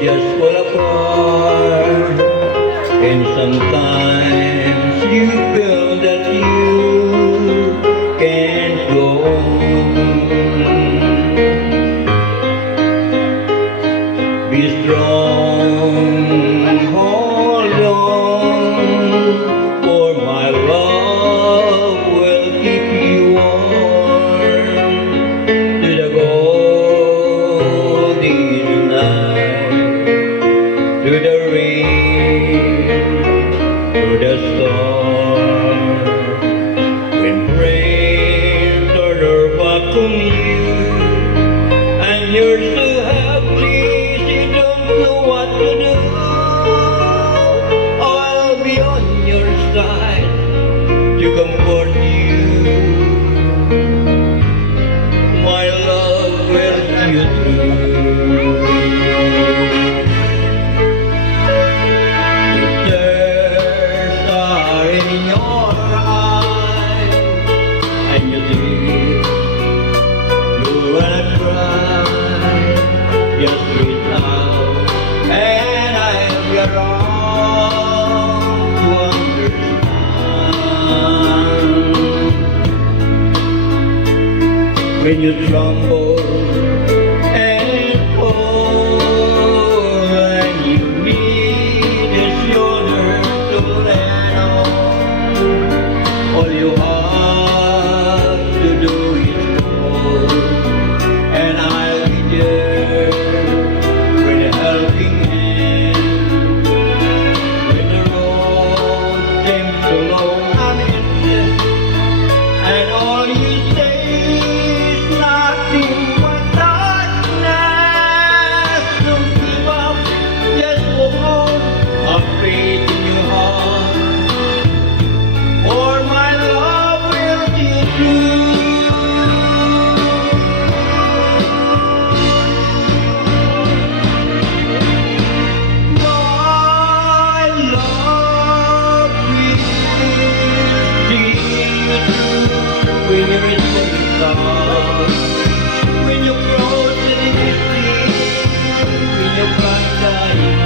just fall apart. And sometimes you feel that you can't go on. Be strong, hold on, for my love will keep you warm to the golden night, to the rain, to the storm. When friends turn their back on you and you're so helpless, you don't know what to do. I'll be on your side to comfort you. My love will see you through. Tears are in your eyes, and you think you wanna cry, just reach out and I'll be around to understand. When you tremble and fall and you need a shoulder to lean on, all you have to do is call, and I'll be there with a helping hand. When the road seems so long and endless, and all you say is nothing but darkness, don't give up, just walk on, have faith in your heart, or my love will see you through. My love will see you through. When you're in the dark, when you're frozen in your sleep, when you're crying,